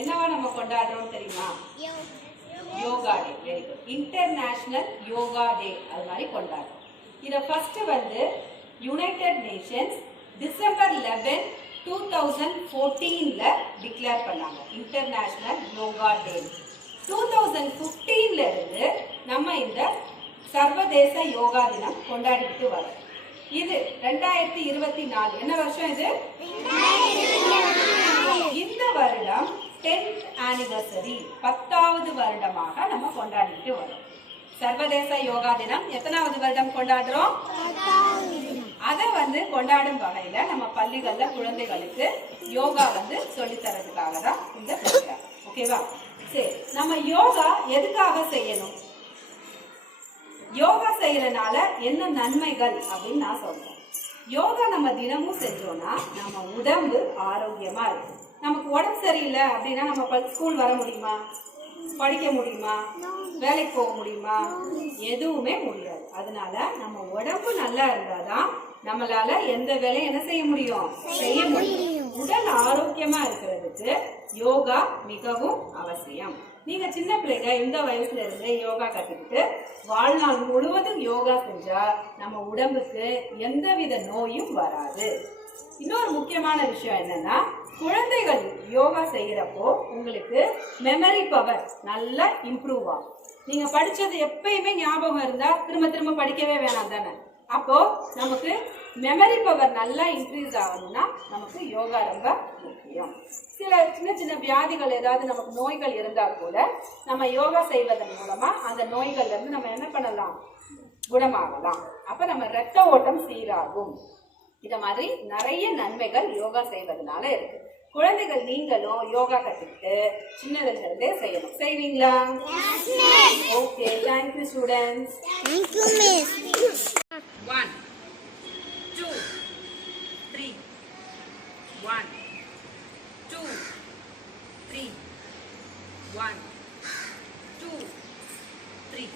என்னவா நம்ம கொண்டாடுறோம் தெரியுமா? Yoga day. Very good. International yoga day அது மாதிரி கொண்டாடுறோம். இதை ஃபர்ஸ்ட் வந்து யுனைடெட் நேஷன்ஸ் டிசம்பர் 11, 2014ல டிக்ளேர் பண்ணாங்க இன்டர்நேஷனல் யோகா டே. 2015ல இருந்து நம்ம இந்த சர்வதேச யோகா தினம் கொண்டாடிட்டு வரோம். இது 2024 என்ன வருஷம் இது? இந்த வருடம் 10th anniversary 10வது வருடமாக நம்ம கொண்டாடிட்டு வரோம். சர்வதேச யோகா தினம் எத்தனாவது வருடம் கொண்டாடுறோம்? அதை வந்து கொண்டாடும் வகையில நம்ம பள்ளிகள்ல குழந்தைகளுக்கு யோகா வந்து சொல்லித்தரதுக்காக தான் இந்த ப்ரோக்ராம். ஓகேவா? சரி, நம்ம யோகா எதுக்காக செய்யணும்? யோகா செய்யறதுனால என்ன நன்மைகள் அப்படின்னு நான் சொல்றேன். யோகா நம்ம தினமும் செஞ்சோம்னா நம்ம உடம்பு ஆரோக்கியமா இருக்கும். நமக்கு உடம்பு சரியில்லை அப்படின்னா நம்ம ஸ்கூல் வர முடியுமா? படிக்க முடியுமா? வேலைக்கு போக முடியுமா? எதுவுமே முடியாது. அதனால நம்ம உடம்பு நல்லா இருந்தாதான் நம்மளால எந்த வேலையும் என்ன செய்ய முடியும்? செய்ய முடியும். உடல் ஆரோக்கியமா இருக்கிறதுக்கு யோகா மிகவும் அவசியம். நீங்க சின்ன பிள்ளைங்க இந்த வயசுல இருந்து யோகா கத்துக்கிட்டு வாழ்நாள் முழுவதும் யோகா செஞ்சா நம்ம உடம்புக்கு எந்தவித நோயும் வராது. இன்னொரு முக்கியமான விஷயம் என்னன்னா, குழந்தைகள் யோகா செய்யறப்போ உங்களுக்கு மெமரி பவர் நல்லா இம்ப்ரூவ் ஆகும். நீங்க படிச்சது எப்பயுமே ஞாபகம் இருந்தா திரும்ப திரும்ப படிக்கவே வேணாம் தானே? அப்போ நமக்கு மெமரி பவர் நல்லா இன்க்ரீஸ் ஆகணும்னா நமக்கு யோகா ரொம்ப முக்கியம். சில சின்ன சின்ன வியாதிகள் ஏதாவது நமக்கு நோய்கள் இருந்தா கூட நம்ம யோகா செய்வதன் மூலமா அந்த நோய்கள்ல இருந்து நம்ம என்ன பண்ணலாம்? குணமாகலாம். அப்ப நம்ம ரத்த ஓட்டம் சீராகும். இத மாதிரி நிறைய நன்மைகள் யோகா செய்வதனால இருக்கு. குழந்தைகள் நீங்களும் யோகா கத்துக்கிட்டு சின்னதுல இருந்தே செய்யணும். செய்வீங்களா? Okay, thank you students. Thank you, Miss. 1 2 3 1 2 3 1 2 3